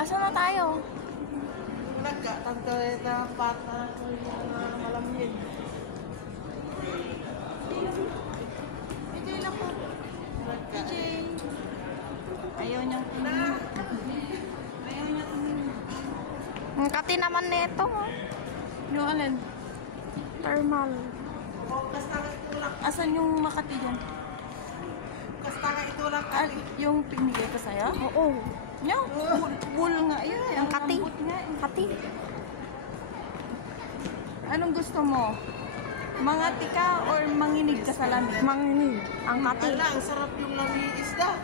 Asa na tayo? Nagkatanto na pata malamhin. PJ na po. PJ. Ayaw niyang tingin. Ayaw niya tingin. Ang kati naman nito. Yung alin? Thermal. Asan yung Makati dyan? Kastaka ito lang Yung pinigay ko sa'yo? Oo. Yung wool nga yun. Ang kati. Kati. Anong gusto mo? Mangati ka or manginig ka sa lamig? Manginig. Ang kati. Ala, ang sarap yung lami isda.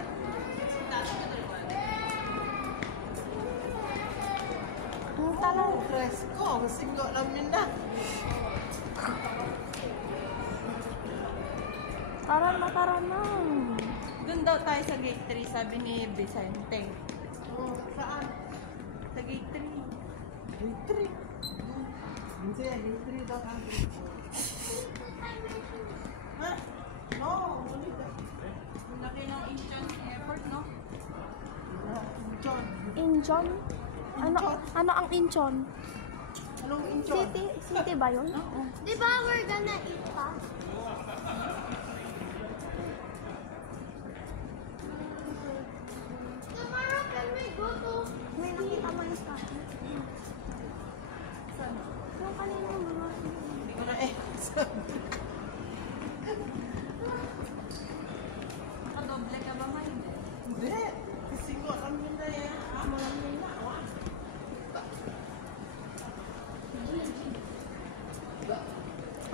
Ang talaw. Fresco, ang sigo lamin na. Tara na. Doon daw tayo sa gate 3, sabi ni Vicente. Saan? Sa gate 3. Gate 3. Hindi, gate 3 daw ang gate 3. Ha? No, muli ka. Ang laki ng Incheon Airport, no? Incheon. Incheon? Ano ang Incheon? Anong Incheon? City ba yun? Oo. Di ba we're gonna eat pa? Tomorrow can we go to... May nakita mo yung stop. Yung kanina mga... Hindi ko na Nakadoble ka ba, May? Hindi. Sigo lamin na yan. Malamin na.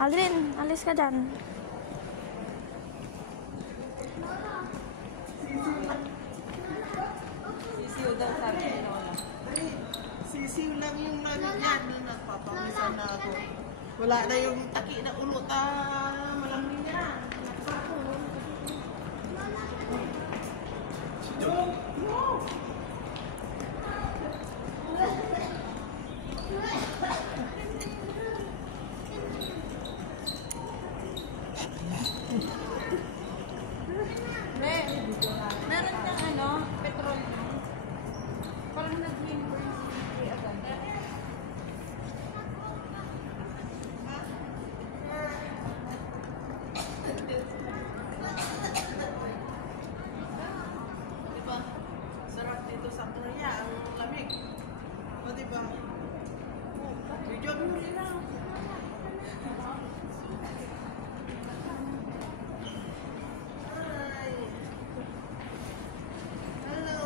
Aldrin, alis ka dyan. Sisiw daw sabi ni Lola. Sisiw lang yung lamin niya. Hindi nagpapawisan na ako. Wala na yung taki na ulo. Malamin niya. No! Meron kang petrol na. Parang nag-limber si agad. Diba? Sarap dito sa Korea. Ang lamig. O diba? Medyo muli na. Hi. Hello.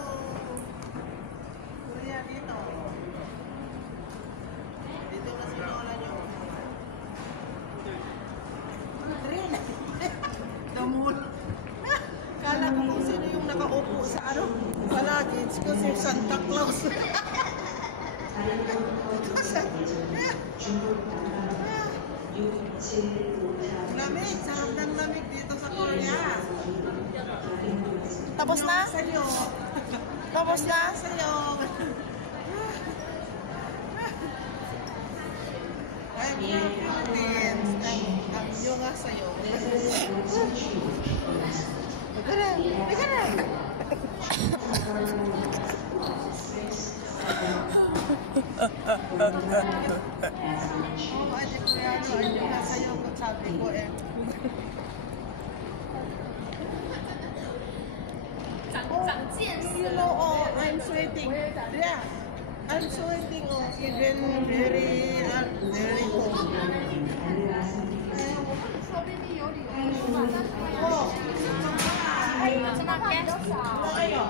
Korea dito. Dito na si Lola nyo. Adrin. Damon. Kala ko kung sino yung nakaupo sa sa luggage ko si Santa Claus. Lamig, sarap ng lamig dito sa Korea. Tapos na? Sa'yo. Tapos na? Sa'yo. I'm from Philippines. Yung nga sa'yo. Teka na. Oh, adi ko yan. Adi nga sa'yo kung sabi ko eh. You know, oh, I'm sweating. Yeah. I'm sweating, oh, even very cold. Oh, Sa mga guest. kayo.